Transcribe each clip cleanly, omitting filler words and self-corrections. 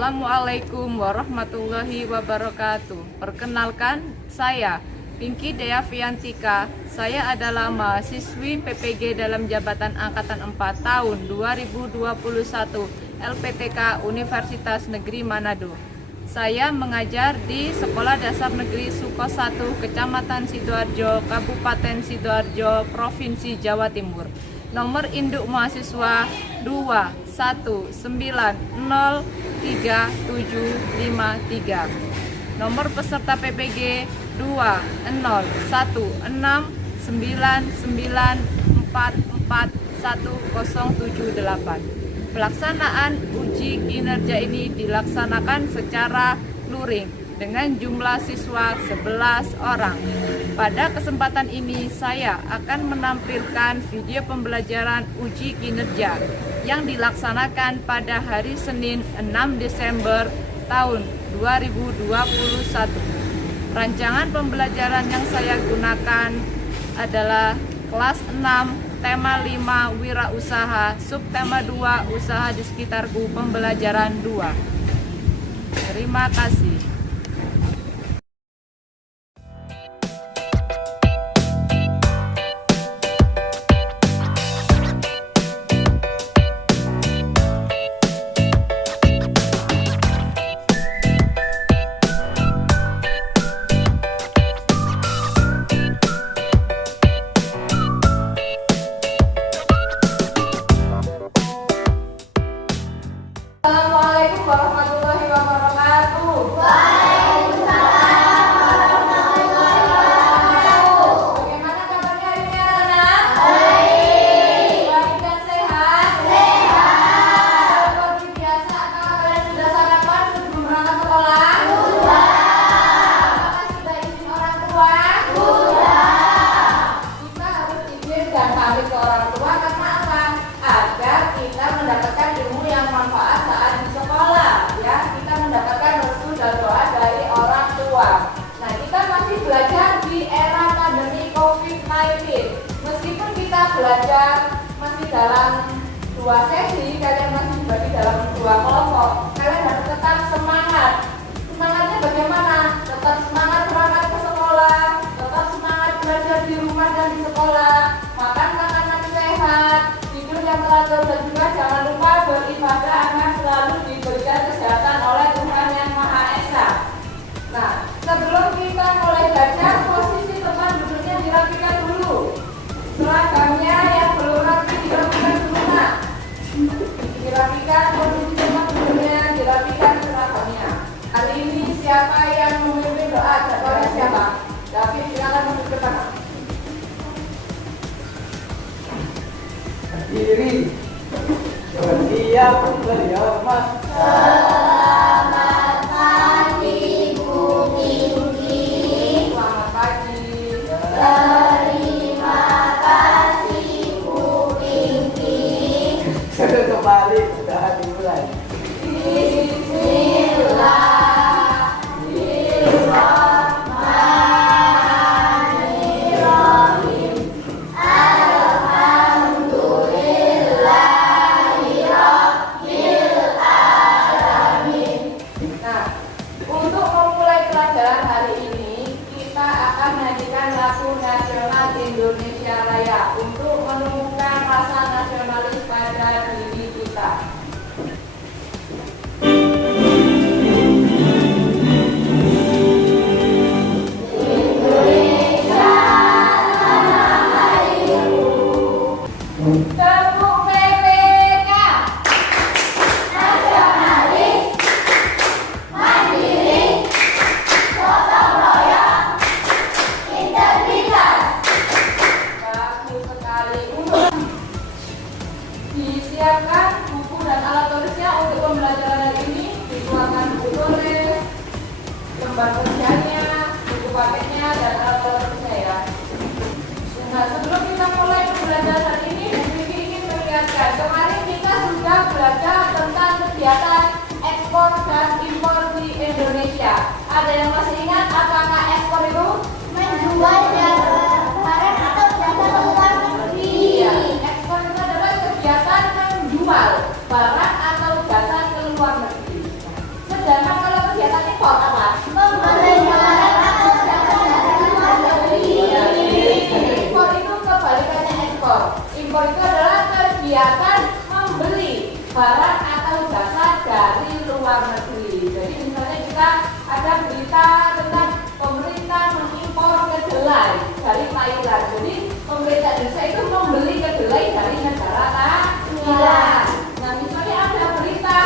Assalamualaikum warahmatullahi wabarakatuh. Perkenalkan, saya Pinky Deaviantika. Saya adalah mahasiswi PPG dalam jabatan Angkatan 4 tahun 2021 LPTK Universitas Negeri Manado. Saya mengajar di Sekolah Dasar Negeri Suko 1, Kecamatan Sidoarjo, Kabupaten Sidoarjo, Provinsi Jawa Timur. Nomor induk mahasiswa 219035753. Nomor peserta PPG 20169944108. Pelaksanaan uji kinerja ini dilaksanakan secara luring dengan jumlah siswa 11 orang. Pada kesempatan ini saya akan menampilkan video pembelajaran uji kinerja yang dilaksanakan pada hari Senin 6 Desember tahun 2021. Rancangan pembelajaran yang saya gunakan adalah kelas 6, tema 5 wirausaha, subtema 2 usaha di sekitarku, pembelajaran 2. Terima kasih. Assalamualaikum warahmatullahi wabarakatuh. Bagaimana kabarnya hari ini anak-anak? Baik dan sehat? Seperti biasa, apakah kalian sudah sarapan sebelum berangkat sekolah? Apakah sudah izin orang tua? Kita harus izin dan pamit ke orang tua karena apa? Agar kita mendapatkan ilmu yang manfaat saat di sekolah, ya. Kita mendapatkan restu dan doa dari orang tua. Nah, kita masih belajar di era pandemi COVID-19. Meskipun kita belajar masih dalam dua sesi, kalian masih dibagi dalam dua kelompok, kalian harus tetap semangat. Semangatnya bagaimana? Tetap semangat berangkat ke sekolah, tetap semangat belajar di rumah dan di sekolah, makan makanan sehat, tidur yang teratur, dan juga jangan lupa beribadah agar selalu diberikan kesehatan oleh Tuhan Yang Maha Esa. Nah, sebelum kita mulai belajar, posisi teman duduknya dirapikan dulu. Seragamnya yang belum rapi dirapikan dulu, nak. Dirapikan posisi teman duduknya, dirapikan seragamnya. Hari ini siapa yang memimpin doa? Jadwalnya siapa? David, silakan masuk ke depan. Diri berdiam berhormat. Selamat pagi Bu Pinky. Selamat pagi. Terima kasih Bu Pinky. Kembali sudah dimulai. Bismillahirrahmanirrahim. Nah, untuk memulai pelajaran hari ini, kita akan menyanyikan lagu nasional Indonesia Raya untuk menumbuhkan rasa nasionalis pada diri kita. Indonesia tanah airku, tepuk PPK, nasionalis, mandiri, gotong royong, integritas. Bagus sekali. Disiapkan buku dan alat tulisnya untuk pembelajaran hari ini. Dikeluarkan buku tulis, lembar kerjanya, buku paketnya, dan alat tulisnya, ya. Nah, sebelum kita mulai pembelajaran hari ini, Vicky ingin mengingatkan, kemarin kita sudah belajar tentang kegiatan ekspor dan impor di Indonesia. Ada yang masih ingat apakah ekspor itu? Menjual barang atau jasa ke luar negeri. Iya, ekspor itu adalah kegiatan menjual barang atau jasa ke luar negeri. Impor itu adalah kegiatan membeli barang atau jasa dari luar negeri. Jadi misalnya kita ada berita tentang pemerintah mengimpor kedelai dari Thailand. Jadi pemerintah Indonesia itu membeli kedelai dari negara Thailand. Nah misalnya ada berita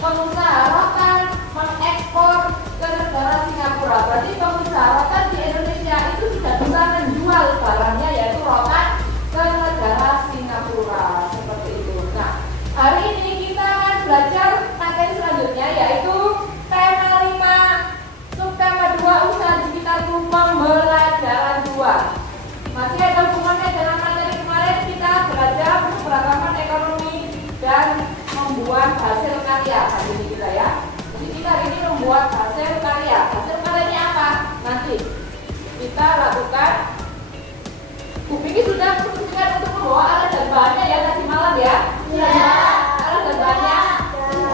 pengusaha rotan mengekspor ke negara Singapura. Berarti pengusaha rotan di Indonesia itu sudah bisa menjual barangnya yaitu rotan ke negara Singapura. Seperti itu. Nah hari ini kita akan belajar materi selanjutnya yaitu tema 5 subtema 2 usaha digital pembelajaran 2. Masih ada hubungannya dengan materi kemarin kita belajar keberagaman ekonomi dan membuat hasil karya hari ini kita ya. Jadi kita hari ini membuat hasil karya. Hasil karyanya apa? Nanti kita lakukan. Bu Vicky sudah memutuskan untuk membawa alat dan bahannya ya tadi malam ya. Alat dan bahannya.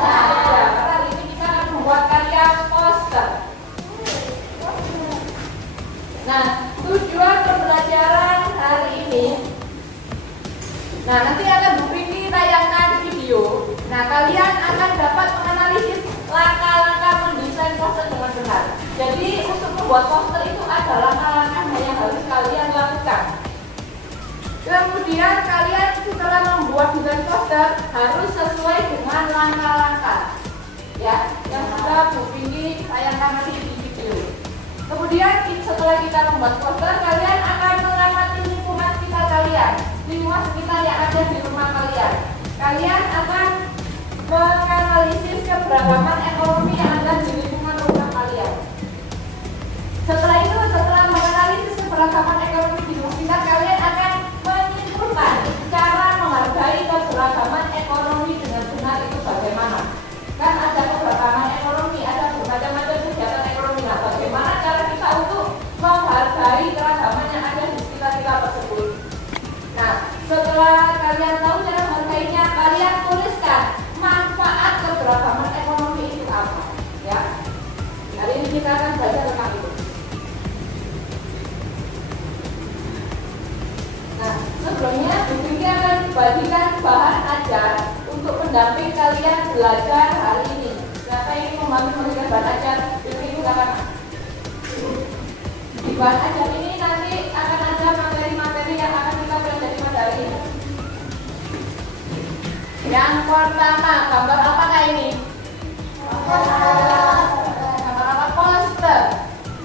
Nah, ya. Karena hari ini kita akan membuat karya poster. Nah, tujuan pembelajaran hari ini. Nah, nanti akan Bu Vicky tayangkan video. Nah, kalian akan dapat menganalisis langkah-langkah mendesain poster dengan benar. Jadi, untuk membuat poster itu ada langkah-langkah yang harus kalian lakukan. Kemudian kalian setelah membuat desain poster harus sesuai dengan langkah-langkah ya yang sudah Bu Vicky tayangkan nanti di video. Kemudian setelah kita membuat poster, kalian akan mengamati lingkungan sekitar kalian, lingkungan sekitar yang ada di rumah kalian. Kalian akan menganalisis keberagaman ekonomi yang ada di lingkungan rumah kalian. Setelah itu, setelah menganalisis keberagaman ekonomi di lingkungan sekitar, kalian akan menyimpulkan cara menghargai keberagaman ekonomi dengan benar itu bagaimana. Kan ada keberagaman ekonomi, ada bermacam-macam kegiatan ekonomi. Nah, bagaimana cara kita untuk menghargai keragaman yang ada di sekitar kita tersebut. Nah, setelah kalian tahu cara menghargainya, kalian tuliskan manfaat keberagaman ekonomi itu apa ya. Hari ini kita akan belajar tentang itu. Nah, sebelumnya Bu Vicky akan bagikan bahan ajar untuk pendamping kalian belajar hari ini. Siapa yang ingin membantu memberikan bahan ajar? Bu Vicky silakan. Di bahan ajar ini nanti akan ada materi-materi yang akan kita pelajari pada hari ini. Yang pertama, gambar apakah ini? Gambar apa? Poster.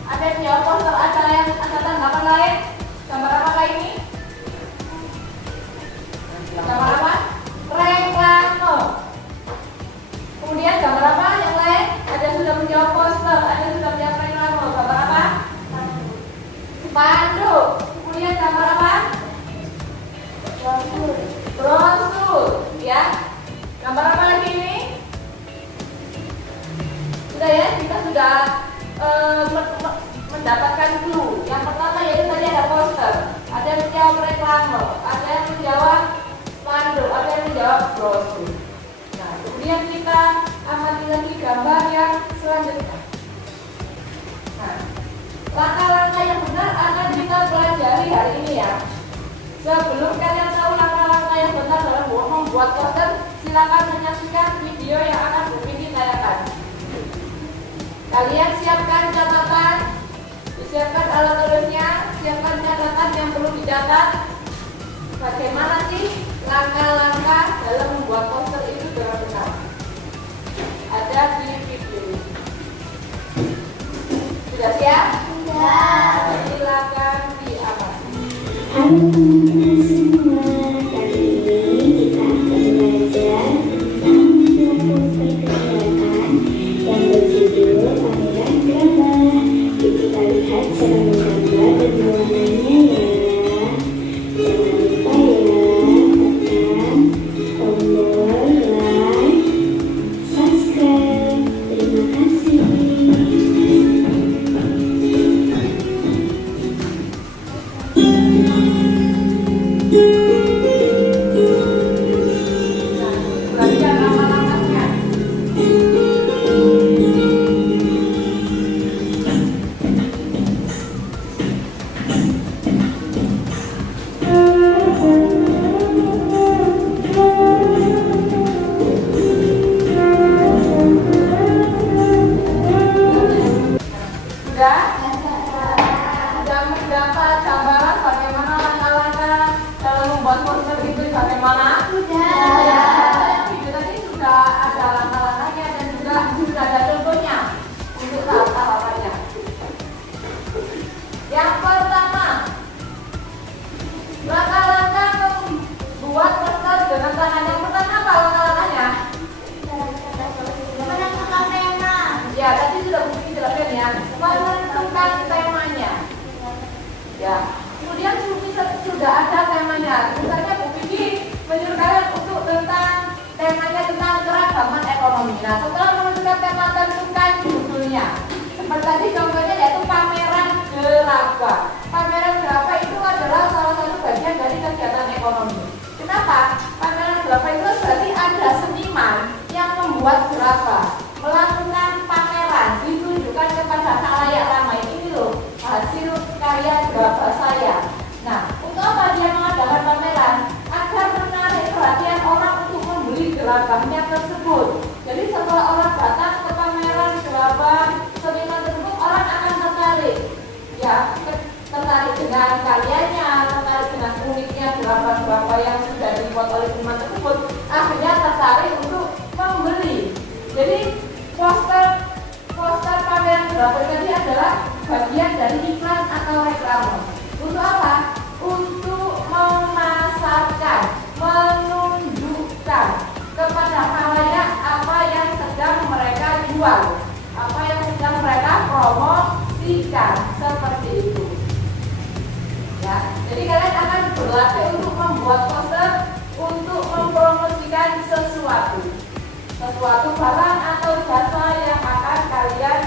Ada yang jawab poster, ada yang ada tanggapan lain? Gambar apakah ini? Gambar apa? Reklame. Kemudian gambar apa yang lain? Ada yang sudah menjawab poster, ada yang sudah menjawab reklame. Gambar apa? Spanduk. Kemudian gambar apa? Brosur. Ya. Gambar apa lagi ini? Sudah ya, kita sudah mendapatkan clue. Yang pertama yaitu tadi ada poster, ada yang menjawab reklame, ada yang menjawab spanduk, ada yang menjawab brosur. Nah, kemudian kita amati lagi gambar yang selanjutnya. Nah, langkah-langkah yang benar akan kita pelajari hari ini ya. Sebelum kalian tahu langkah-langkah yang benar dalam membuat poster, silakan menyaksikan video yang akan Bu Vicky tayangkan. Kalian siapkan catatan, siapkan alat tulisnya, siapkan catatan yang perlu dicatat. Bagaimana sih langkah-langkah dalam membuat poster itu dengan benar? Ada di video. Sudah siap? Sudah. Silakan diamati. Halo teman-teman semua, kali ini kita akan belajar tentang suatu kegiatan yang berjudul pameran gambar. Kita lihat cara menggambar dan mewarnainya ya. Jangan lupa ya, tekan tombol like, subscribe. Terima kasih. kita tentukan judulnya. Seperti tadi contohnya yaitu pameran gerabah. Pameran gerabah itu adalah salah satu bagian dari kegiatan ekonomi. Kenapa? Pameran gerabah itu berarti ada seniman yang membuat gerabah, melakukan pameran, ditunjukkan kepada khalayak ramai, ini loh hasil karya gerabah saya. Nah, untuk apa dia mengadakan pameran? Agar menarik perhatian orang untuk membeli gerabahnya tersebut. Jadi setelah orang datang ke pameran gerabah seniman tersebut, orang akan tertarik, ya, tertarik dengan karyanya, tertarik dengan uniknya gerabah-gerabah yang sudah dibuat oleh seniman tersebut, akhirnya tertarik untuk membeli. Jadi poster pameran gerabah tadi adalah bagian dari iklan atau reklame. Untuk apa? Untuk memasarkan, menunjukkan kepada khalayak apa yang sedang mereka jual, apa yang sedang mereka promosikan, seperti itu. Ya, jadi kalian akan berlatih untuk membuat poster untuk mempromosikan sesuatu barang atau jasa yang akan kalian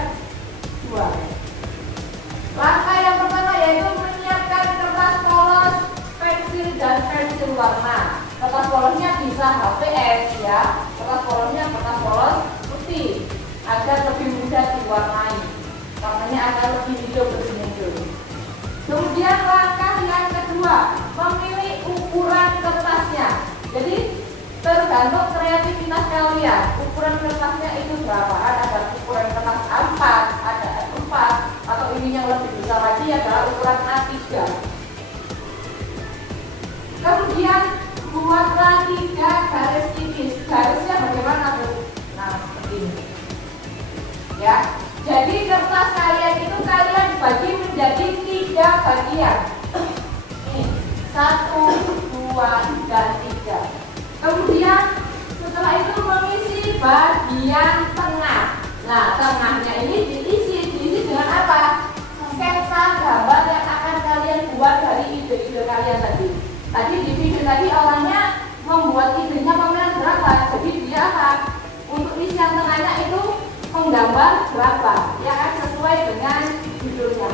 jual. Langkah yang pertama yaitu menyiapkan kertas polos, pensil dan pensil warna. Kertas polosnya bisa HVS ya, kertas polosnya kertas polos putih agar lebih mudah diwarnai, warnanya agar lebih hijau bersinar. Kemudian langkah yang kedua, memilih ukuran kertasnya. Jadi tergantung kreativitas kalian, ukuran kertasnya itu berapa. Ada ukuran kertas A4, ada A4, atau ini yang lebih besar lagi adalah ukuran A3. Kemudian buatlah 3 garis tipis. Garisnya bagaimana, Bu? Nah, seperti ini. Ya. Jadi kertas kalian itu kalian bagi menjadi 3 bagian. Ini 1, 2, dan 3. Kemudian setelah itu mengisi bagian tengah. Nah, tengahnya ini diisi dengan apa? Sketsa gambar yang akan kalian buat dari ide-ide kalian tadi. Tadi di video tadi orangnya membuat idenya pameran gerabah. Jadi dia apa? Untuk isi yang tengahnya itu menggambar gerabah yang akan sesuai dengan judulnya.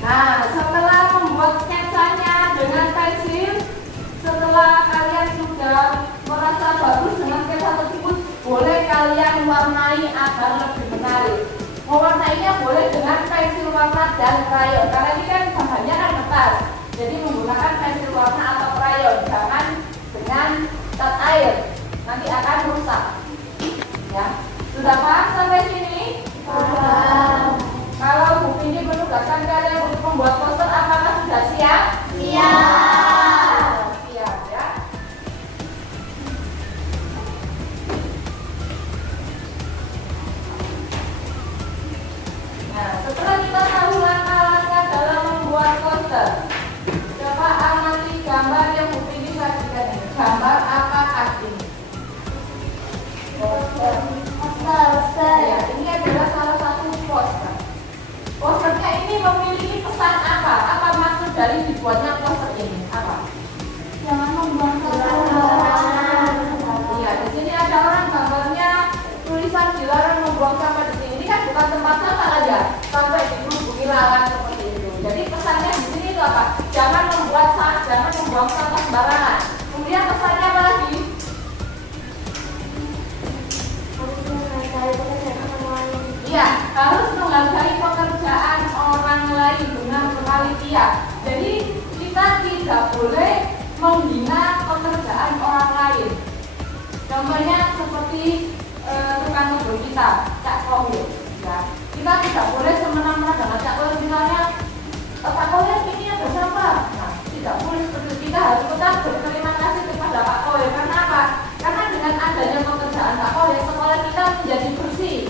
Nah, setelah membuat sketsanya dengan pensil, setelah kalian sudah merasa bagus dengan sketsa tersebut, boleh kalian warnai agar lebih menarik. Mewarnainya boleh dengan pensil warna dan krayon, karena ini kan bahannya kan kertas. Jadi menggunakan pensil warna atau krayon, jangan dengan cat air, nanti akan rusak. Ya, sudah paham sampai sini? Kalau Bu Pini menugaskan kalian untuk membuat poster, apakah sudah siap? Siap. Siap ya. Nah, setelah kita tahu langkah-langkah dalam membuat poster, coba amati gambar yang Bu Pini sajikan ini. Gambar apakah ini? Poster. Ya, ini adalah salah satu poster. Posternya ini memiliki pesan apa? Apa maksud dari dibuatnya poster ini? Apa? Jangan membuang sampah. Iya, di sini ada orang gambarnya tulisan dilarang membuang sampah di sini. Ini kan bukan tempat sampah aja, sampai dihubungi larangan seperti itu. Jadi pesannya di sini itu apa? Jangan membuang sampah sembarangan. Kemudian pesannya apa lagi? Iya, harus menghargai pekerjaan orang lain dengan kepanitiaan. Jadi kita tidak boleh menghina pekerjaan orang lain. Contohnya seperti tukang ngebul kita, Cak Kohir. Ya, kita tidak boleh semena-mena dengan Cak Kohir, misalnya Pak Kohir ini ada sampah. Nah, tidak boleh seperti itu. Kita harus tetap berterima kasih kepada Pak Kohir. Karena apa? Karena dengan adanya pekerjaan Pak Kohir, sekolah kita menjadi bersih.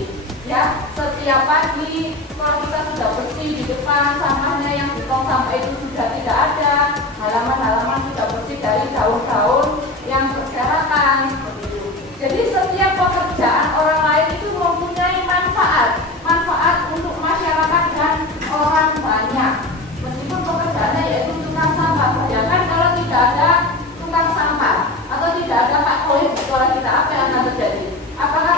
Ya, setiap pagi kalau kita sudah bersih di depan, sampahnya yang di tong sampah itu sudah tidak ada, halaman-halaman sudah bersih dari daun-daun yang berserakan seperti itu. Jadi setiap pekerjaan orang lain itu mempunyai manfaat untuk masyarakat dan orang banyak. Meskipun pekerjaannya yaitu tukang sampah, bayangkan kalau tidak ada tukang sampah atau tidak ada Pak Kohir di sekolah kita, apa yang akan terjadi? Apakah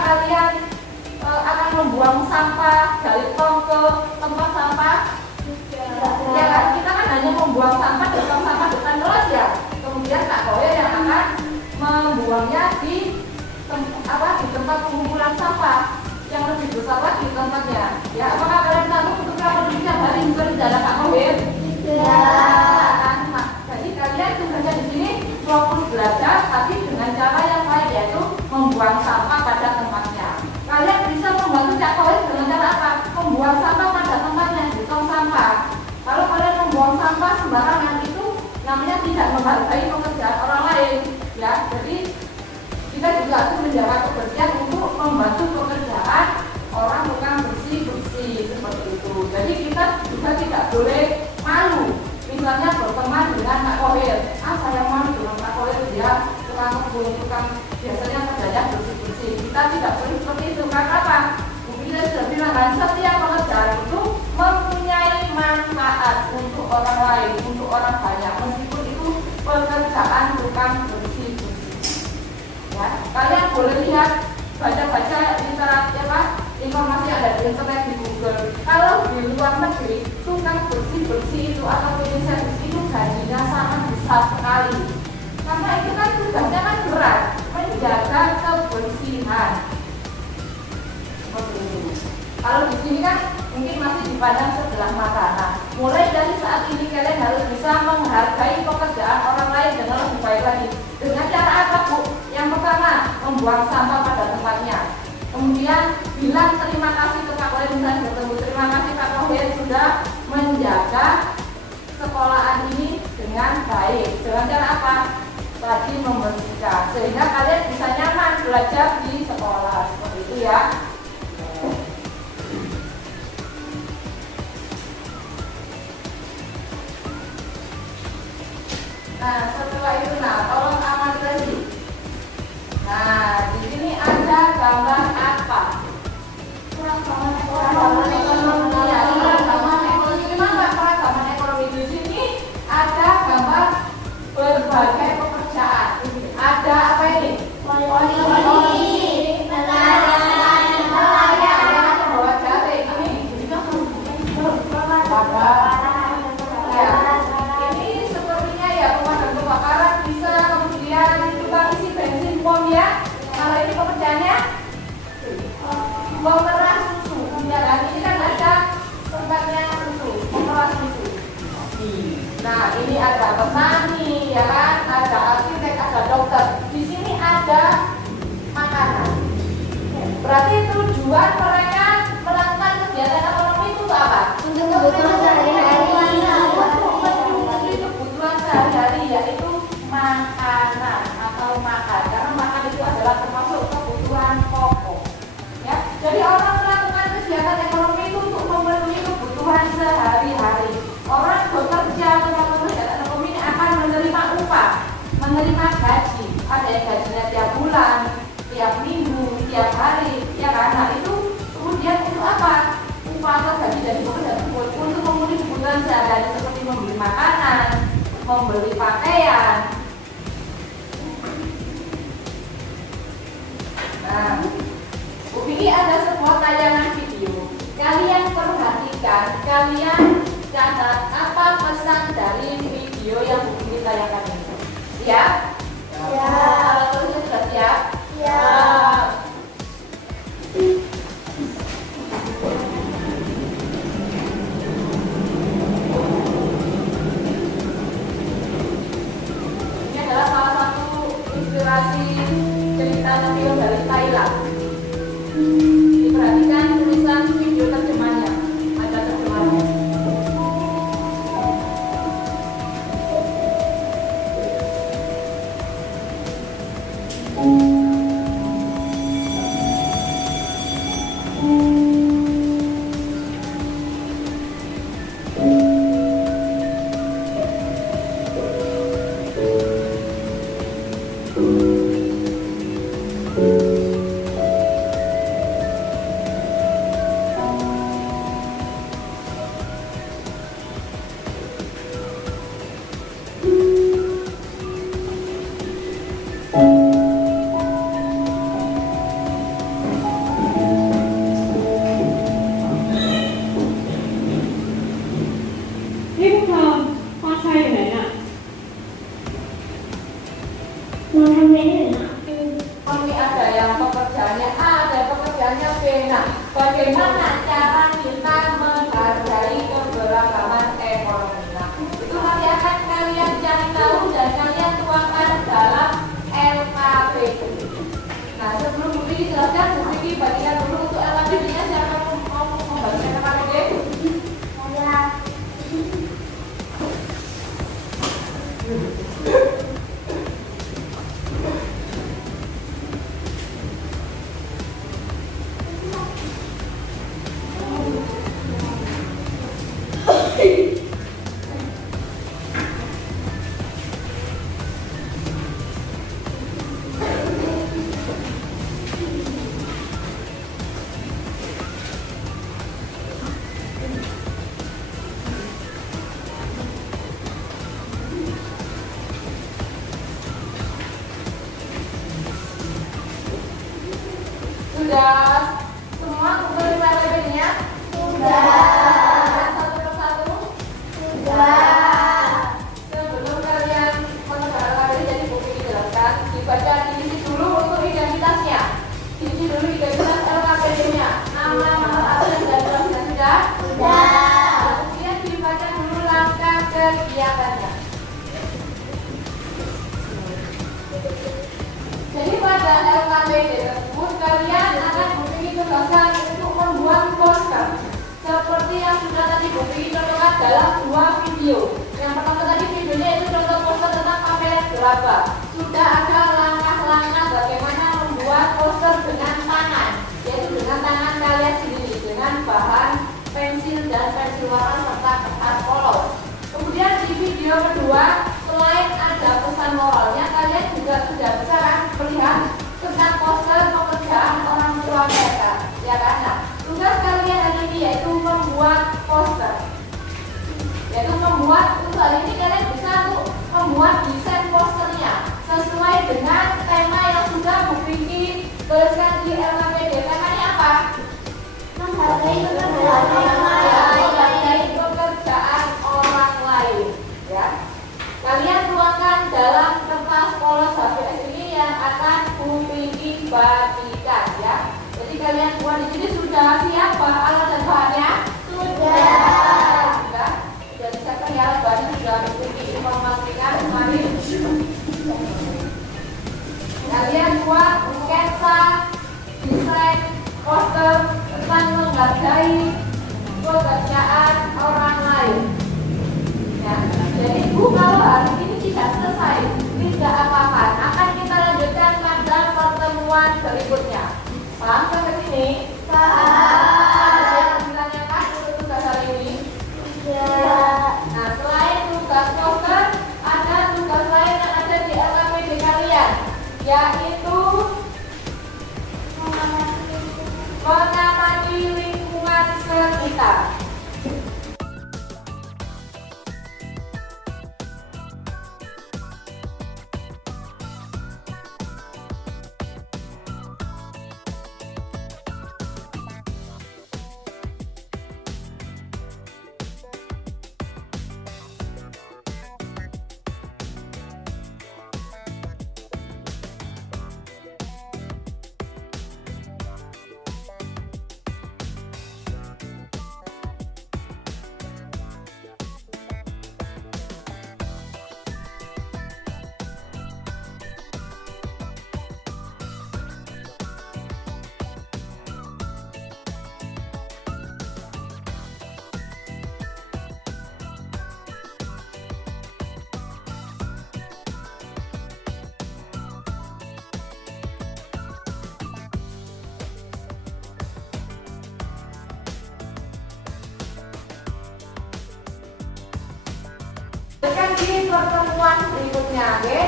Ya, apakah kalian sanggup untuk melakukan ini setiap hari seperti dalam Kak Kohir? Ya. Jadi kalian tugasnya di sini fokus belajar, tapi dengan cara yang baik, yaitu membuang sampah pada tempatnya. Kalian bisa membantu Kak Kohir dengan cara apa? Membuang sampah pada tempatnya di tong sampah. Kalau kalian membuang sampah sembarangan itu namanya tidak menghargai pekerjaan orang lain, ya. Jadi kita juga harus menjaga kebersihan untuk membantu pekerjaan orang tukang bersih seperti itu. Jadi kita juga tidak boleh malu. Misalnya berteman dengan Kak Kohir, saya malu dengan Kak Kohir, dia tukang kebun, tukang biasanya kerjanya bersih. Kita tidak boleh seperti itu. Karena apa? Mungkin saya sudah bilang kan, setiap pekerjaan itu mempunyai manfaat untuk orang lain, untuk orang banyak, meskipun itu pekerjaan tukang bersih. Ya, kalian boleh lihat, baca-baca literatur apa, informasi ada di internet, di Google. Kalau di luar negeri, tukang bersih itu atau cleaning service itu gajinya sangat besar sekali. Karena itu kan tugasnya kan berat, menjaga kebersihan. Seperti itu. Kalau di sini kan mungkin masih dipandang sebelah mata. Nah, mulai dari saat ini kalian harus bisa menghargai pekerjaan orang lain dengan lebih baik lagi. Dengan cara apa, Bu? Yang pertama, membuang sampah pada tempatnya. Kemudian bilang terima kasih ke Kak Kohir, misalnya bertemu, terima kasih Kak Kohir sudah menjaga sekolahan ini dengan baik. Dengan cara apa? Tadi membersihkan, sehingga kalian bisa nyaman belajar di sekolah. Seperti itu ya. Nah, setelah itu, tolong amati lagi. Nah, di sini ada gambar apa? Peragaman ekonomi. Ya, peragaman ekonomi. Gimana peragaman ekonomi? Di sini ada gambar berbagai pekerjaan. Ada apa ini? Polisi, nelayan, bawa jaring. Ini ini sepertinya ya pemadam kebakaran bisa, kemudian tukang isi bensin pom ya. Kalau ini pekerjaannya mengeras susu. Ya kan, ini kan ada tempatnya susu, mengeras susu. Nah, ini ada petani, ya kan, ada arsitek, ada dokter. Di sini ada makanan. Berarti tujuan mereka melakukan kegiatan ekonomi itu untuk apa? Untuk kebutuhan sehari-hari. Memenuhi kebutuhan sehari-hari, yaitu makanan atau makan. Karena makan itu adalah termasuk kebutuhan pokok. Ya, jadi orang melakukan kegiatan ekonomi itu untuk memenuhi kebutuhan sehari-hari. Orang bekerja atau melakukan kegiatan ekonomi ini akan menerima upah, menerima gaji. Ada yang gajinya tiap bulan, tiap minggu, tiap hari, ya kan? Nah, itu kemudian untuk apa? Upah atau gaji dari pekerjaan tersebut untuk memenuhi kebutuhan sehari-hari seperti membeli makanan, membeli pakaian. Nah, ini ada sebuah tayangan video. Kalian perhatikan, kalian catat apa pesan dari video yang ini tayangkan ini. Siap? Ya. Kalau tulisnya sudah siap? Ya. Ini adalah salah satu inspirasi cerita film dari Thailand. Diperhatikan tulisan video terjemahnya. Ada terjemahnya. Ekonomi ada yang pekerjaannya A, ada yang pekerjaannya bagiannya B. Nah, bagaimana cara kita menghargai keberagaman ekonomi? Nah, itu nanti akan kalian cari tahu dan kalian tuangkan dalam LKPD. Nah, sebelum Bu Vicky jelaskan, Bu Vicky bagikan dulu untuk LKPD-nya. Siapa mau membagikan LKPD? Ya. Sudah semua kumpul LKPD-nya? Sudah. Satu persatu? Sudah. Sebelum kalian mengenal LKPD, jadi Bu Vicky jelaskan, dibaca di sini dulu untuk identitasnya. Di sini dulu identitas LKPD-nya. Nama, nomor absen, dan kelasnya sudah? Sudah. Kemudian dibaca dulu langkah kegiatannya. Jadi pada LKPD tersebut kalian akan Bu Vicky tugaskan untuk membuat poster seperti yang sudah tadi Bu Vicky contohkan dalam 2 video. Yang pertama tadi videonya itu contoh poster tentang pameran gerabah. Sudah ada langkah-langkah bagaimana membuat poster dengan tangan, yaitu dengan tangan kalian sendiri dengan bahan pensil dan pensil warna serta kertas polos. Kemudian di video kedua, selain ada pesan moralnya, kalian juga sudah bisa kan melihat tentang poster pekerjaan orang tua mereka, ya kan? Nah, tugas kalian hari ini yaitu membuat poster, yaitu membuat untuk hal ini kalian bisa untuk membuat desain posternya sesuai dengan tema yang sudah Bu Vicky tuliskan di LKPD. Temanya apa? Menghargai keberagaman Menghargai pekerjaan orang lain, ya. Kalian tuangkan dalam kertas polos HVS ini yang akan Bu Vicky bagikan, ya. Jadi kalian buat di sini sudah siap alat dan bahannya? Sudah disiapkan ya, alat bahannya sudah Bu Vicky informasikan kemarin. Kalian buat sketsa desain poster tentang menghargai pekerjaan orang lain. Ya, jadi Bu, kalau hari ini tidak selesai, tidak apa-apa. Akan kita lanjutkan pada pertemuan berikutnya. Paham sampai sini? Ada yang ditanyakan untuk tugas hari ini? Nah, selain tugas poster, ada tugas lain yang ada di LKPD kalian, yaitu mengamati lingkungan sekitar. Lanjutkan di pertemuan berikutnya, oke?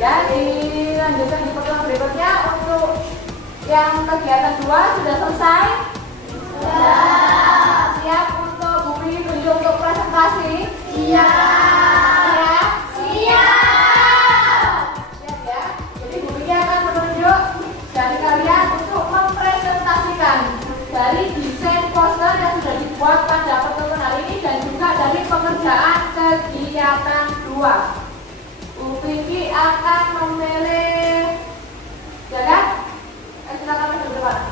Ya, dilanjutkan di pertemuan berikutnya. Untuk yang kegiatan 2 sudah selesai? Sudah. Siap untuk Bu Vicky tunjuk untuk presentasi? Siap. Siap ya. Jadi Bu Vicky akan menunjuk dari kalian untuk mempresentasikan dari desain poster yang sudah dibuat pada pertemuan hari ini dan juga dari pekerjaan kegiatan 2. Bu Vicky akan memilih, ya kan? Silakan masuk ke depan.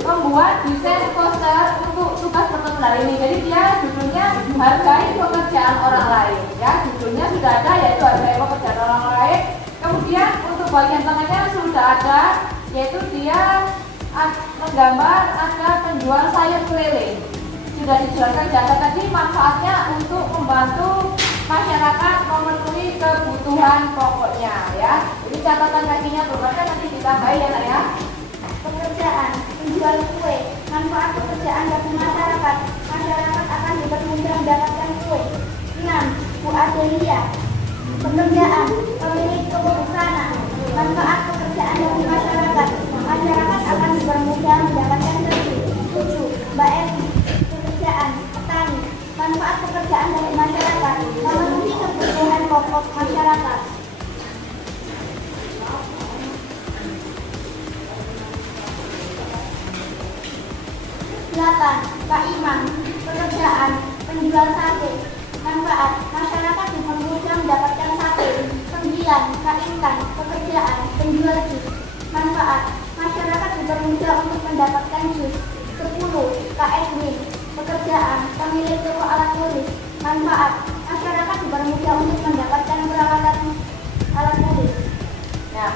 membuat desain poster untuk tugas pertemuan hari ini. Jadi dia judulnya hargai pekerjaan orang lain. Ya, judulnya sudah ada yaitu hargai pekerjaan orang lain. Kemudian untuk bagian tengahnya sudah ada yaitu dia menggambar ada penjual sayur keliling. Sudah dijelaskan jasa tadi manfaatnya untuk membantu masyarakat memenuhi kebutuhan pokoknya ya. Jadi catatan kakinya berbeda nanti ditambahi ya Nak ya. Pekerjaan penjual kue. Manfaat pekerjaan bagi masyarakat. Masyarakat akan dipermudah mendapatkan kue. 6. Bu Adelia. Pekerjaan pemilik toko busana. Manfaat pekerjaan bagi masyarakat. Masyarakat akan dipermudah mendapatkan rezeki. 7. Mbak Eti. Pekerjaan petani. Manfaat pekerjaan bagi masyarakat. Memenuhi kebutuhan pokok masyarakat. 8. Pak Imam. Pekerjaan penjual sate. Manfaat masyarakat dipermudah mendapatkan sate. 9. Kak Intan. Pekerjaan penjual jus. Manfaat masyarakat dipermudah untuk mendapatkan jus. 10. Kak Edwin. Pekerjaan pemilik toko alat tulis. Manfaat masyarakat dipermudah untuk mendapatkan peralatan alat tulis. Nah,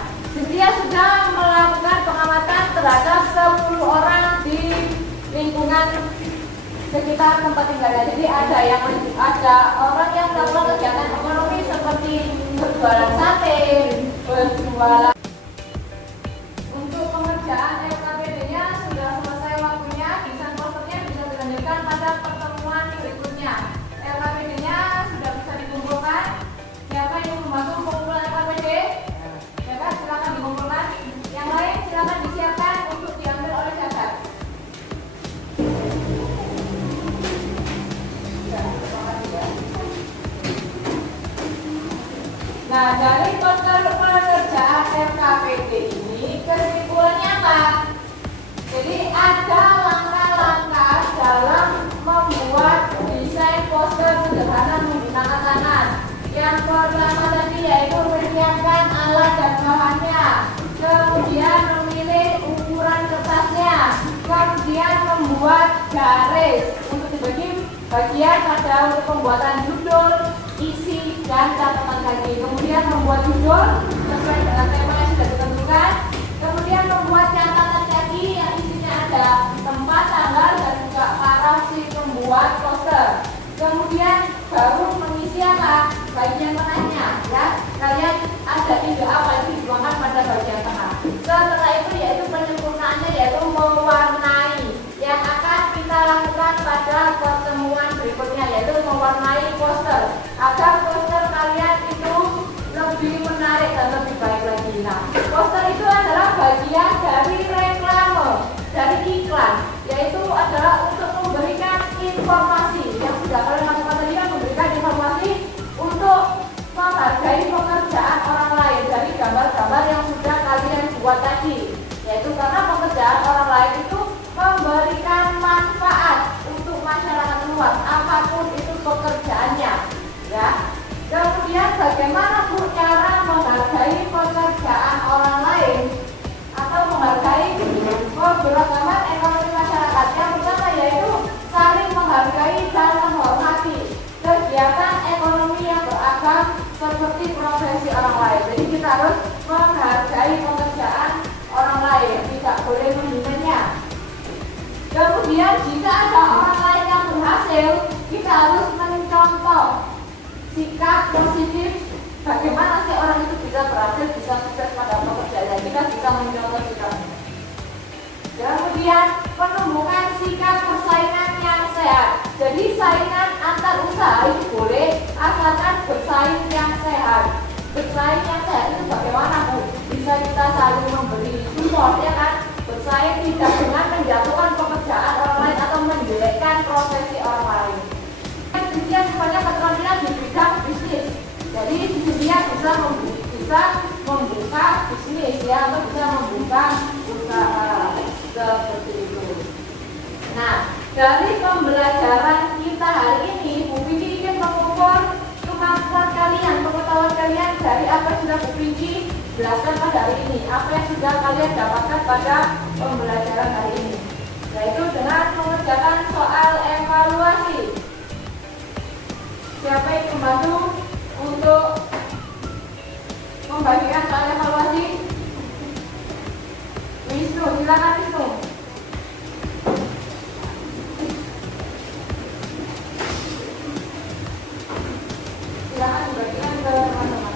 dia sudah melakukan pengamatan terhadap 10 orang di lingkungan sekitar tempat tinggalnya. Jadi ada orang yang melakukan kegiatan ekonomi seperti berjualan sate, berjualan. Untuk pengerjaan LKPD-nya sudah selesai waktunya. Desain posternya bisa dilanjutkan pada pertemuan berikutnya. LKPD-nya sudah bisa dikumpulkan. Siapa yang membantu pengumpulan LKPD? Ya, silakan dikumpulkan. Yang lain silakan disiapkan untuk diambil oleh Cacat. Nah, dari poster pengerjaan LKPD ini kesimpulannya apa? Jadi ada langkah-langkah dalam membuat desain poster sederhana menggunakan tangan. Yang pertama tadi yaitu menyiapkan alat dan bahannya, kemudian memilih ukuran kertasnya, kemudian membuat garis untuk dibagi bagian ada untuk pembuatan judul, isi, dan catatan kaki. Kemudian membuat judul sesuai dengan tema yang sudah ditentukan. Kemudian membuat catatan kaki yang isinya ada tempat, tanggal, dan juga arah si pembuat poster. Kemudian baru mengisi apa? Bagian tengahnya, ya. Kalian ada ide apa itu dituangkan pada bagian tengah. Setelah itu yaitu penyempurnaannya yaitu mewarnai yang akan kita lakukan pada pertemuan berikutnya yaitu mewarnai poster agar poster kalian itu lebih menarik dan lebih baik lagi. Nah, poster itu adalah bagian dari reklame, dari iklan, yaitu adalah untuk memberikan informasi yang sudah kalian lakukan tadi, memberikan informasi untuk menghargai pekerjaan orang lain dari gambar-gambar yang sudah kalian buat tadi, yaitu karena pekerjaan orang lain itu memberikan manfaat untuk masyarakat luas apapun itu pekerjaannya ya. Kemudian bagaimana Bu cara menghargai pekerjaan orang lain atau menghargai keberagaman ekonomi masyarakat? Yang pertama yaitu saling menghargai dan menghormati kegiatan ekonomi yang beragam seperti profesi orang lain. Jadi kita harus menghargai pekerjaan orang lain, tidak boleh menghinanya. Kemudian jika ada orang lain yang berhasil, kita harus mencontoh sikap positif. Bagaimana sih orang itu bisa berhasil, bisa sukses pada pekerjaannya? Kita bisa mencontoh sikapnya. Kemudian menumbuhkan sikap persaingan yang sehat. Jadi saingan antar usaha itu boleh asalkan bersaing yang sehat. Bersaing yang sehat itu bagaimana Bu? Bisa kita saling memberi support ya kan? Bersaing tidak dengan menjatuhkan pekerjaan orang lain atau menjelekkan profesi orang lain. Dia sebenarnya keterampilan di bidang bisnis. Jadi dia bisa membuka bisnis ya, atau bisa membuka usaha seperti itu. Nah, dari pembelajaran kita hari ini, Bu Pinky ingin mengukur kemampuan kalian, pengetahuan kalian dari apa yang sudah Bu Pinky jelaskan pada hari ini, apa yang sudah kalian dapatkan pada pembelajaran hari ini, yaitu dengan mengerjakan soal evaluasi. Siapa yang membantu untuk membagikan soal evaluasi? Wisnu, silakan Wisnu. Silakan dibagikan ke teman-teman.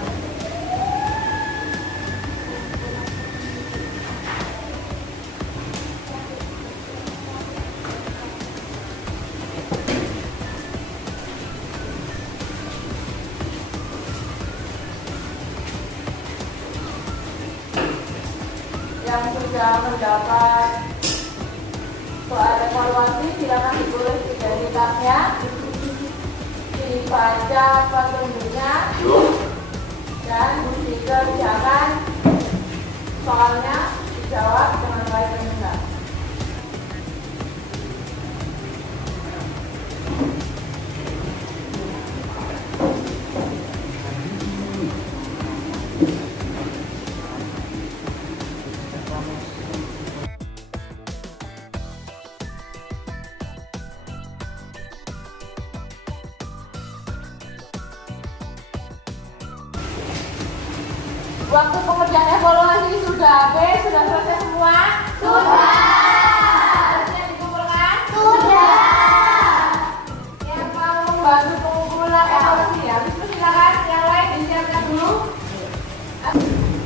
Yang sudah mendapat soal evaluasi, silakan ditulis identitasnya, dibaca petunjuknya, dan dikerjakan soalnya, dijawab dengan baik dan benar. Waktu pengerjaan evaluasi sudah habis, sudah selesai semua? Sudah. Yang dikumpulkan? Sudah. Yang mau membantu pengumpulan evaluasi ya, silakan. Yang lain disiapkan dulu.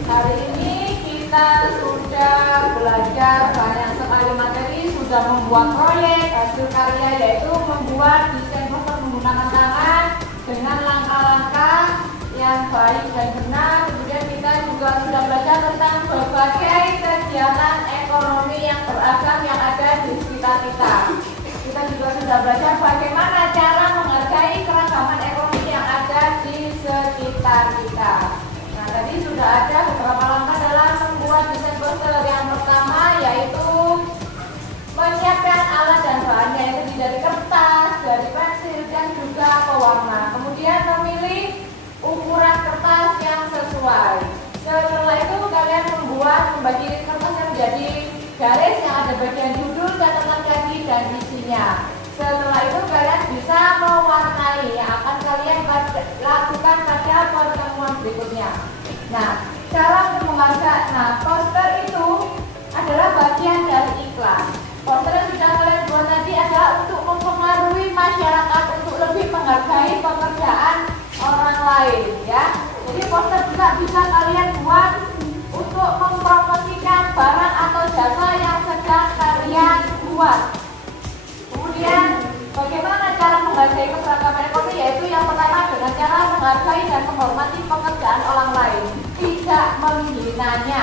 Hari ini kita sudah belajar banyak sekali materi, sudah membuat proyek, hasil karya yaitu membuat desain poster menggunakan tangan dengan langkah-langkah yang baik dan benar. Kemudian kita juga sudah belajar tentang berbagai kegiatan ekonomi yang beragam yang ada di sekitar kita. Kita juga sudah belajar bagaimana cara menghargai keragaman ekonomi yang ada di sekitar kita. Nah, tadi sudah ada beberapa langkah dalam membuat desain poster. Yang pertama yaitu menyiapkan alat dan bahannya, yaitu dari kertas, dari pensil, dan juga pewarna. Kemudian memilih ukuran kertas yang sesuai. Setelah itu kalian membagi kertasnya menjadi garis yang ada bagian judul, catatan kaki, dan isinya. Setelah itu kalian bisa mewarnai yang akan kalian lakukan pada pertemuan berikutnya. Nah, cara untuk menghargai, poster itu adalah bagian dari iklan. Poster yang sudah kalian buat tadi adalah untuk mempengaruhi masyarakat untuk lebih menghargai pekerjaan orang lain, ya. Jadi poster juga bisa kalian buat untuk mempromosikan barang atau jasa yang sedang kalian buat. Kemudian bagaimana cara menghargai keseragaman ekonomi, yaitu yang pertama dengan cara menghargai dan menghormati pekerjaan orang lain, tidak menghinanya,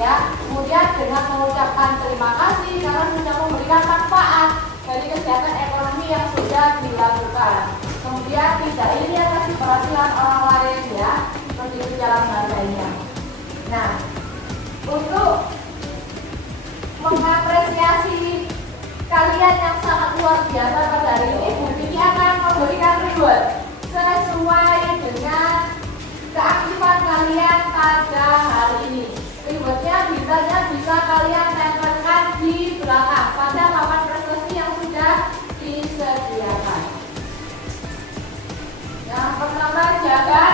ya. Kemudian dengan mengucapkan terima kasih karena sudah memberikan manfaat dari kegiatan ekonomi yang sudah dilakukan. Kemudian tidak ini atas perhatian orang lain, ya, seperti itu cara menghargainya. Nah, untuk mengapresiasi kalian yang sangat luar biasa pada hari ini, Bu Vicky akan memberikan reward sesuai dengan keaktifan kalian pada hari ini. Rewardnya bisa kalian tempelkan di belakang pada papan prestasi yang sudah disediakan. Yang pertama jaga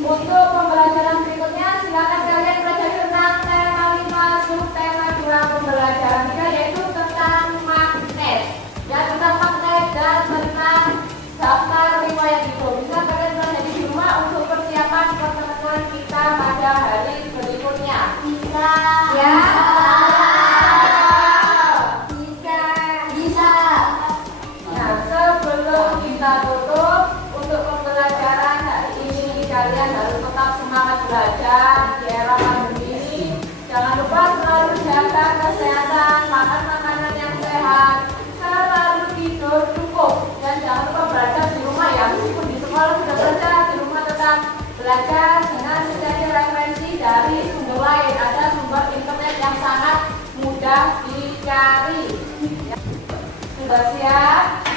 Untuk pembelajaran berikutnya, silakan kalian belajar tentang tema 5 subtema 2 pembelajaran hari. Ya. Sudah siap?